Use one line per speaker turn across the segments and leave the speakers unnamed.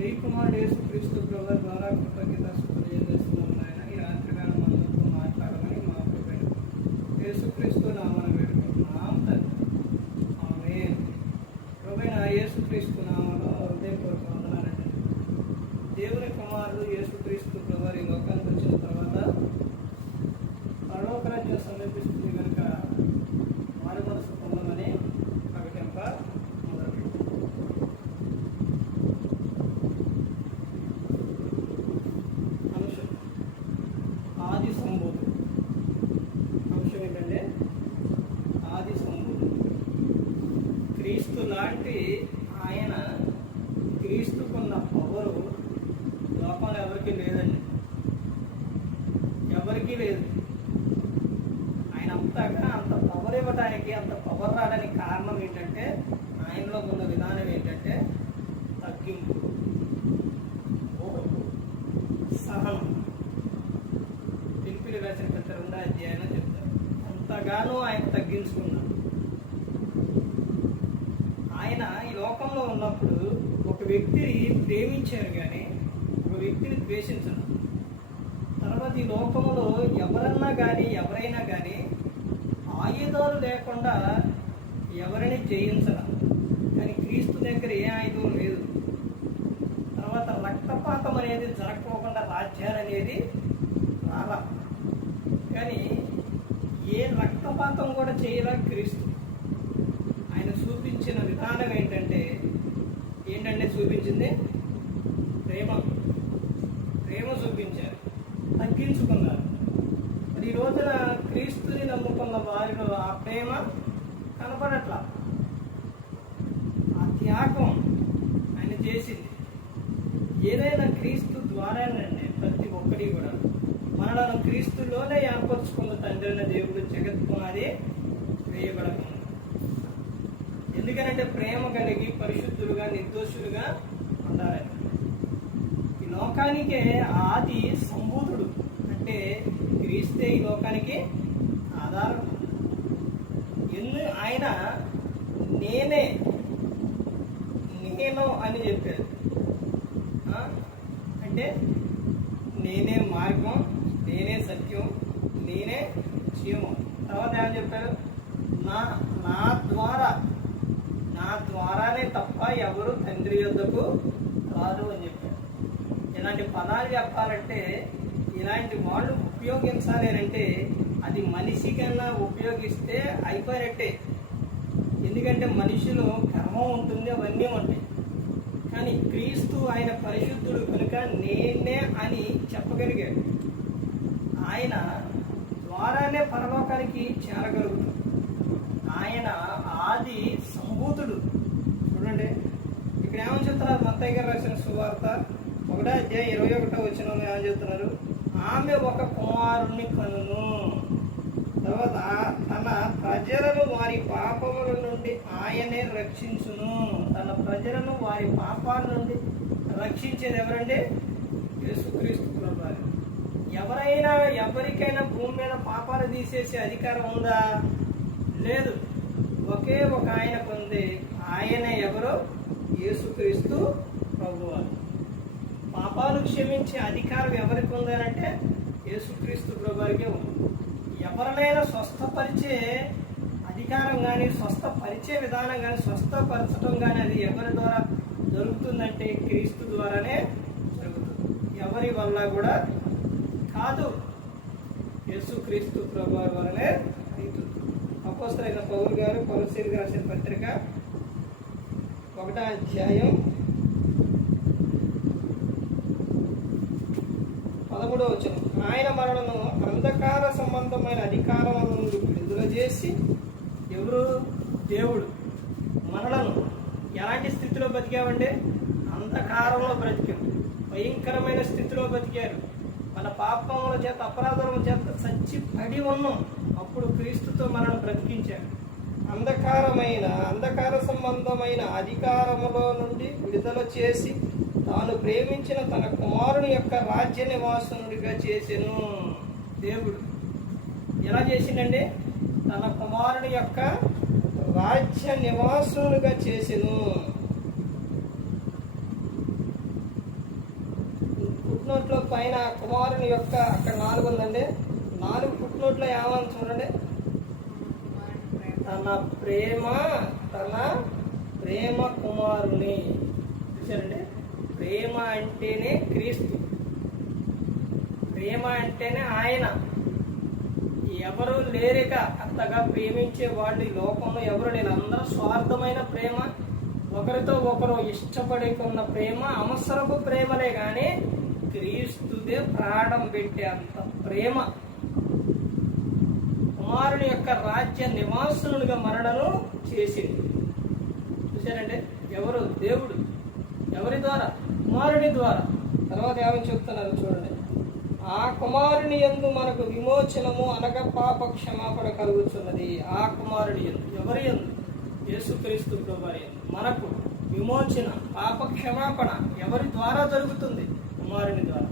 శ్రీ కుమారుడు యేసు క్రీస్తు ద్వారా కృపకి ఎవరికీ లేదండి. ఎవరికీ లేదు. ఆయన అంతగా అంత పవర్ ఇవ్వడానికి అంత పవర్ రావడానికి కారణం ఏంటంటే ఆయనలో ఉన్న విధానం ఏంటంటే తగ్గింపు. సహనం. పిలిపిలి వేసిన పెద్ద రెండో అధ్యాయంలో చెప్తారు. అంతగానో ఆయన తగ్గించుకున్నాడు. ఆయన ఈ లోకంలో ఉన్నప్పుడు ఒక వ్యక్తిని ప్రేమించారు కానీ వ్యక్తిని ద్వేషించరు తర్వాత ఈ లోకంలో ఎవరన్నా కానీ ఎవరైనా కానీ ఆయుధాలు లేకుండా ఎవరిని జయించడం కానీ క్రీస్తు దగ్గర ఏ ఆయుధం లేదు. తర్వాత రక్తపాతం అనేది జరగకోకుండా రాజ్యాలు అనేది రాలా. కానీ ఏ రక్తపాతం కూడా చేయరా క్రీస్తు. ఆయన చూపించిన విధానం ఏంటంటే ఏంటంటే చూపించింది? ప్రేమ. ప్రేమ చూపించారు తగ్గించుకున్నారు. మరి ఈ రోజున క్రీస్తుని నమ్ముకున్న వారిలో ఆ ప్రేమ కనపడట్లా? ఆ త్యాగం ఆయన చేసింది. ఏదైనా క్రీస్తు ద్వారానండి ప్రతి ఒక్కటి కూడా. మనలను క్రీస్తులోనే ఏర్పరచుకున్న తండ్రిన దేవుడు దేవుడు జగత్కుమారి వేయబడకుండా ఎందుకనంటే ప్రేమ కలిగి పరిశుద్ధులుగా నిర్దోషులుగా లోకానికే ఆది సంభూతుడు అంటే క్రీస్తే ఈ లోకానికి ఆధారం. ఎందు ఆయన నేనే నేను అని చెప్పారు. అంటే నేనే మార్గం నేనే సత్యం నేనే జీవం తర్వాత ఏమని చెప్పారు నా నా ద్వారా నా ద్వారానే తప్ప ఎవరు తండ్రి యొద్దకు రాదు అని చెప్పారు ఇలాంటి చెప్పాలంటే ఇలాంటి వాళ్ళు ఉపయోగించాలి అని అంటే అది మనిషి కన్నా ఉపయోగిస్తే అయిపోయినట్టే. ఎందుకంటే మనిషిలో కర్మం ఉంటుంది అవన్నీ ఉంటాయి. కానీ క్రీస్తు ఆయన పరిశుద్ధుడు కనుక నేనే అని చెప్పగలిగాడు. ఆయన ద్వారానే పరలోకానికి చేరగలుగుతాడు. ఆయన ఆది సంభూతుడు. చూడండి ఇక్కడ ఏమని చెప్తున్నారు? మత్తయ్య గారు రాసిన సువార్త. ఒకటో అధ్యాయం ఇరవై ఒకటో వచ్చిన ఏమని చెప్తున్నారు? ఆమె ఒక కుమారుణ్ణి కనును. తర్వాత తన ప్రజలను వారి పాపముల నుండి ఆయనే రక్షించును. తన ప్రజలను వారి పాపాల నుండి రక్షించేది ఎవరండి? యేసుక్రీస్తు ప్రభువారు. ఎవరైనా ఎవరికైనా భూమి మీద పాపాలు తీసేసే అధికారం ఉందా? లేదు. ఒకే ఒక ఆయనకు ఉంది ఆయన ఎవరు? యేసుక్రీస్తు ప్రభువారు. పాపాలు క్షమించే అధికారం ఎవరికి ఉందనంటే యేసుక్రీస్తు ప్రభువారికే ఉంది. ఎవరినైనా స్వస్థపరిచే అధికారం కానీ స్వస్థపరిచే విధానం కానీ స్వస్థపరచడం కానీ అది ఎవరి ద్వారా జరుగుతుందంటే క్రీస్తు ద్వారానే జరుగుతుంది. ఎవరి వల్ల కూడా కాదు. యేసుక్రీస్తు ప్రభు వలనే అవుతుంది అపోస్తలైన పౌరు గారు పౌరశీలు రాసిన పత్రిక ఒకటో అధ్యాయం పదమూడవ వచ్చిన ఆయన మనలను అంధకార సంబంధమైన అధికారముల నుండి విడుదల చేసి ఎవరు? దేవుడు. మనలను ఎలాంటి స్థితిలో బతికామంటే అంధకారంలో బ్రతికాం. భయంకరమైన స్థితిలో బతికారు. మన పాపముల చేత అపరాధముల చేత చచ్చి పడి ఉన్నాం. అప్పుడు క్రీస్తుతో మనల్ని బ్రతికించాడు అంధకారమైన అంధకార సంబంధమైన అధికారములో నుండి విడుదల చేసి తాను ప్రేమించిన తన కుమారుని యొక్క రాజ్య నివాసనుడిగా చేసెను. దేవుడు ఎలా చేసిండండి తన కుమారుని యొక్క రాజ్య నివాసులుగా చేసెను. ఫుట్నోట్లో పైన కుమారుని యొక్క అక్కడ నాలుగు ఉందండి. నాలుగు ఫుట్నోట్లో ఏమని చూడండి. తన ప్రేమ తన ప్రేమ కుమారుని. చూసారండి ప్రేమ అంటేనే క్రీస్తు. ప్రేమ అంటేనే ఆయన. ఎవరు లేరిక అంతగా ప్రేమించే వాళ్ళు ఈ లోకంలో ఎవరు లేరు. అందరూ స్వార్థమైన ప్రేమ ఒకరితో ఒకరు ఇష్టపడుకున్న ప్రేమ అవసరపు ప్రేమలే కానీ క్రీస్తుదే ప్రాణం పెట్టే అంత ప్రేమ. కుమారుని యొక్క రాజ్య నివాసులుగా మరణను చేసింది. చూసారండి ఎవరు? దేవుడు. ఎవరి ద్వారా? కుమారుని ద్వారా. తర్వాత ఏమని చెప్తున్నారు చూడండి. ఆ కుమారుని యందు మనకు విమోచనము అనగా పాప క్షమాపణ కలుగుతున్నది. ఆ కుమారుని ఎందు ఎవరి యందు? యేసుక్రీస్తు వారి ఎందు మనకు విమోచన పాప క్షమాపణ ఎవరి ద్వారా జరుగుతుంది? కుమారుని ద్వారా.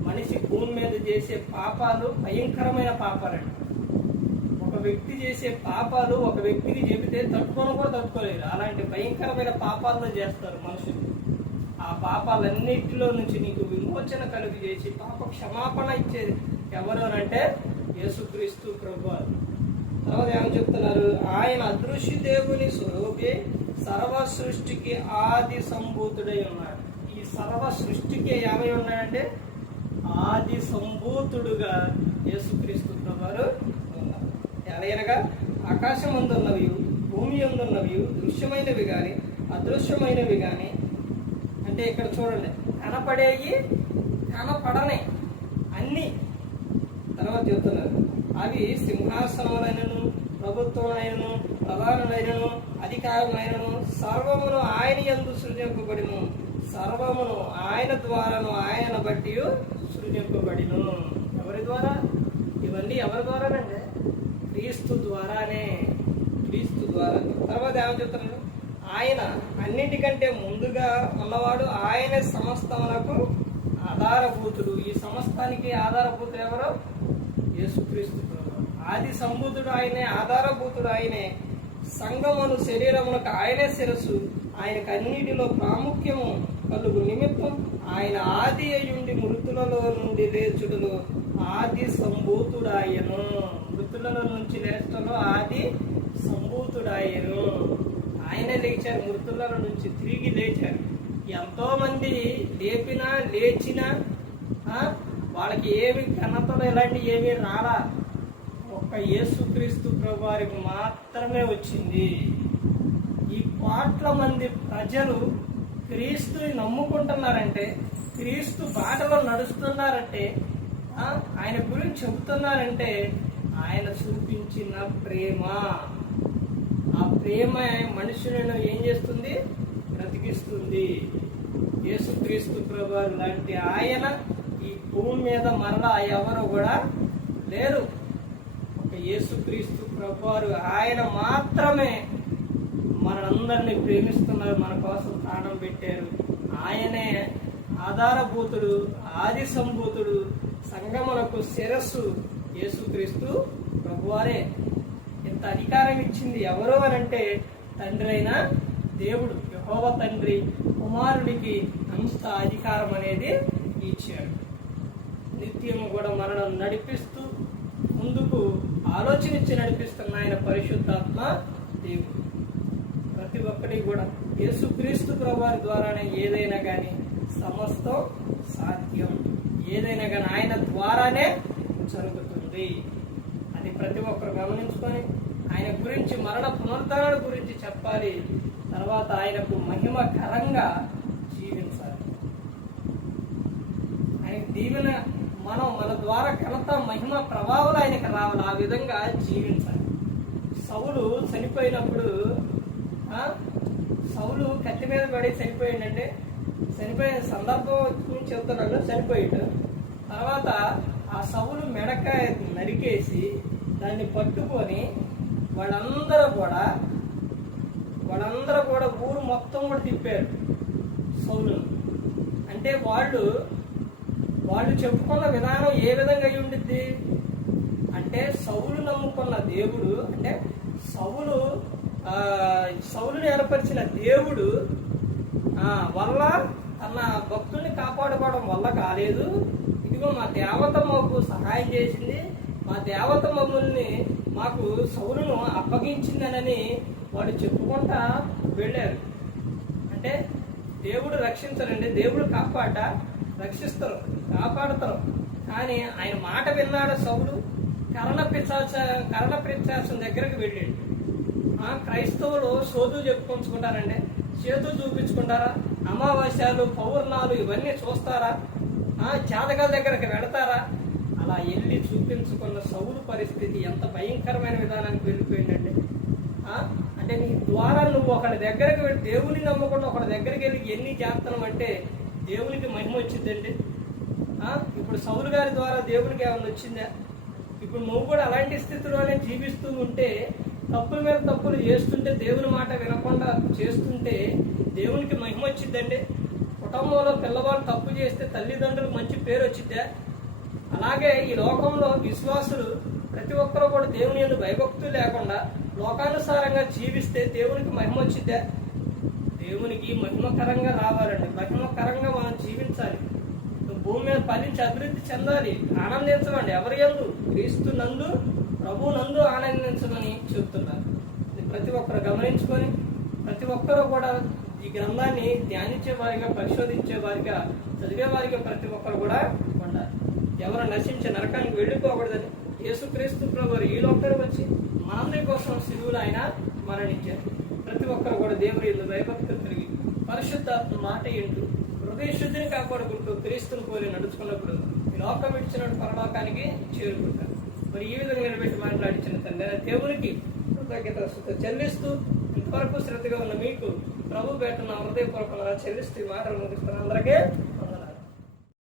మనిషి భూమి మీద చేసే పాపాలు భయంకరమైన పాపాలండి. ఒక వ్యక్తి చేసే పాపాలు ఒక వ్యక్తికి చెబితే తట్టుకొని కూడా తట్టుకోలేరు. అలాంటి భయంకరమైన పాపాలను చేస్తారు మనుషులు. పాపాలన్నిటిలో నుంచి నీకు విమోచన కలుగు చేసి పాప క్షమాపణ ఇచ్చేది ఎవరు అంటే యేసుక్రీస్తు ప్రభు. తర్వాత ఏమని చెప్తున్నారు? ఆయన అదృశ్య దేవుని స్వరూపి సర్వ సృష్టికి ఆది సంభూతుడై ఉన్నాడు. ఈ సర్వ సృష్టికి ఏమై ఉన్నాడంటే ఆది సంభూతుడుగా యేసుక్రీస్తు ప్రభువారు ఉన్నారు. ఎలయనగా ఆకాశం అందున్నవి భూమి అందున్నవి దృశ్యమైనవి కానీ అదృశ్యమైనవి కానీ అంటే ఇక్కడ చూడండి. కనపడేవి కనపడనే. అన్ని తర్వాత చెప్తున్నారు. అవి సింహాసనములైనను ప్రభుత్వమైనను ప్రధానులైనను అధికారమైనను సర్వమును ఆయన యందు సృజింపబడిను. సర్వమును ఆయన ద్వారాను ఆయన బట్టి సృజింపబడిను. ఎవరి ద్వారా? ఇవన్నీ ఎవరి ద్వారానంటే క్రీస్తు ద్వారానే. క్రీస్తు ద్వారా తర్వాత ఏమని చెప్తున్నారు? ఆయన అన్నిటికంటే ముందుగా ఉన్నవాడు ఆయన సమస్తమునకు ఆధారభూతుడు. ఈ సమస్తానికి ఆధారభూతుడు ఎవరు? యేసుక్రీస్తు ఆది సంభూతుడు ఆయనే ఆధారభూతుడు ఆయనే. సంగమును శరీరమునకు ఆయనే శిరస్సు. ఆయనకు అన్నిటిలో ప్రాముఖ్యము కలుగు నిమిత్తం ఆయన ఆది అయ్యుండి మృతులలో నుండి లేచుడును ఆది సంభూతుడాయను. మృతులలో నుంచి లేచడంలో ఆది సంభూతుడాయను. ఆయన లేచారు మృతులలో నుంచి తిరిగి లేచారు. ఎంతో మంది లేపినా లేచినా వాళ్ళకి ఏమి ఘనతలు ఇలాంటి ఏమీ రాలా. ఒక్క యేసుక్రీస్తు ప్రభు వారికి మాత్రమే వచ్చింది. ఈ కోట్ల మంది ప్రజలు క్రీస్తుని నమ్ముకుంటున్నారంటే క్రీస్తు బాటలో నడుస్తున్నారంటే ఆయన గురించి చెబుతున్నారంటే ఆయన చూపించిన ప్రేమ. ఆ ప్రేమ మనుషులను ఏం చేస్తుంది? బ్రతికిస్తుంది. యేసుక్రీస్తు ప్రభు లాంటి ఆయన ఈ భూమి మీద మరలా ఎవరు కూడా లేరు. ఒక యేసుక్రీస్తు ప్రభువారు ఆయన మాత్రమే మనందరినీ ప్రేమిస్తున్నారు మన కోసం ప్రాణం పెట్టారు. ఆయనే ఆధారభూతుడు ఆది సంభూతుడు సంగములకు శిరస్సు యేసుక్రీస్తు ప్రభువారే ఇంత అధికారం ఇచ్చింది ఎవరు అని అంటే తండ్రి అయిన దేవుడు యహోవ తండ్రి కుమారుడికి అంత అధికారం అనేది ఇచ్చాడు. నిత్యము కూడా మరణం నడిపిస్తూ ముందుకు ఆలోచన ఇచ్చి నడిపిస్తున్న ఆయన పరిశుద్ధాత్మ దేవుడు. ప్రతి ఒక్కటి కూడా యేసుక్రీస్తు ప్రభువారి ద్వారానే ఏదైనా కానీ సమస్తం సాధ్యం. ఏదైనా కానీ ఆయన ద్వారానే జరుగుతుంది. అది ప్రతి ఒక్కరు గమనించుకొని ఆయన గురించి మరణ పునరుద్ధరణ గురించి చెప్పాలి. తర్వాత ఆయనకు మహిమకరంగా జీవించాలి. ఆయన దీవెన మనం మన ద్వారా ఘనత మహిమ ప్రభావాలు ఆయనకు రావాలి. ఆ విధంగా జీవించాలి. సౌలు చనిపోయినప్పుడు సౌలు కత్తి మీద పడి చనిపోయిందంటే చనిపోయిన సందర్భం గురించి చనిపోయాడు. తర్వాత ఆ సౌలు మెడకాయ నరికేసి దాన్ని పట్టుకొని వాళ్ళందరూ కూడా వాళ్ళందరూ కూడా ఊరు మొత్తం కూడా తిప్పారు సౌలు అంటే వాళ్ళు వాళ్ళు చెప్పుకున్న విధానం ఏ విధంగా అయి ఉండిద్ది? అంటే సౌలు నమ్ముకున్న దేవుడు అంటే సౌలు ఆ, సౌలుని ఏర్పరిచిన దేవుడు వల్ల తన భక్తుల్ని కాపాడుకోవడం వల్ల కాలేదు. ఇదిగో మా దేవత మాకు సహాయం చేసింది. మా దేవత మమ్మల్ని మాకు సౌలును అప్పగించిందనని వాడు చెప్పుకుంటా వెళ్ళారు. అంటే దేవుడు రక్షించరండి దేవుడు కాపాడ రక్షిస్తారు కాపాడతారు. కానీ ఆయన మాట విన్నాడు సౌలు కరణ పిచ్చాచ కరణ పిశాచం దగ్గరకు వెళ్ళాడు. ఆ క్రైస్తవులు సోదు చెప్పుకుంటుకుంటారండి చేతు చూపించుకుంటారా? అమావాస్యాలు పౌర్ణాలు ఇవన్నీ చూస్తారా? ఆ జాతకాల దగ్గరకు వెళతారా? అలా వెళ్ళి చూపించుకున్న సౌలు పరిస్థితి ఎంత భయంకరమైన విధానానికి వెళ్ళిపోయిందండి అంటే నీ ద్వారా నువ్వు ఒకడి దగ్గరకు వెళ్ళి దేవుని నమ్మకుండా ఒకడి దగ్గరికి వెళ్ళి ఎన్ని చేస్తున్నావు అంటే దేవునికి మహిమ వచ్చిందండి. ఇప్పుడు సౌలు గారి ద్వారా దేవునికి ఏమైనా వచ్చిందా? ఇప్పుడు నువ్వు కూడా అలాంటి స్థితిలోనే జీవిస్తూ ఉంటే తప్పుల మీద తప్పులు చేస్తుంటే దేవుని మాట వినకుండా చేస్తుంటే దేవునికి మహిమ వచ్చిందండి. కుటుంబంలో పిల్లవాడు తప్పు చేస్తే తల్లిదండ్రులకు మంచి పేరు వచ్చిద్దా? అలాగే ఈ లోకంలో విశ్వాసులు ప్రతి ఒక్కరూ కూడా దేవుని ఎందు భయభక్తులు లేకుండా లోకానుసారంగా జీవిస్తే దేవునికి మహిమ వచ్చిద్దా దేవునికి మహిమకరంగా రావాలండి. మహిమకరంగా మనం జీవించాలి. భూమి మీద ఫలించి అభివృద్ధి చెందాలి. ఆనందించమండి. ఎవరి ఎందు? క్రీస్తు నందు ప్రభు నందు ఆనందించమని చెప్తున్నారు. ప్రతి ఒక్కరు గమనించుకొని ప్రతి ఒక్కరూ కూడా ఈ గ్రంథాన్ని ధ్యానించే వారిగా పరిశోధించే వారిగా చదివే వారిగా ప్రతి ఒక్కరు కూడా ఎవరు నశించే నరకానికి వెళ్ళిపోకూడదని యేసుక్రీస్తు ప్రభు ఈ లోకరు వచ్చి మనందరి కోసం శిలువులు ఆయన మరణించారు. ప్రతి ఒక్కరు కూడా దేవుని ఇల్లు భయభక్తులు తిరిగి పరిశుద్ధాత్మ మాట ఇంటూ హృదయ శుద్ధిని కాపాడుకుంటూ క్రీస్తుని పోలి నడుచుకున్నప్పుడు ఈ లోకం ఇచ్చిన పరలోకానికి చేరుకుంటారు. మరి ఈ విధంగా నిలబెట్టి మాట్లాడించిన తండ్రి దేవునికి కృతజ్ఞత చెల్లిస్తూ ఇంతవరకు శ్రద్ధగా ఉన్న మీకు ప్రభు పెట్టిన హృదయపూర్వకంగా చెల్లిస్తూ ఈ మాటలు ముగిస్తున్న అందరికీ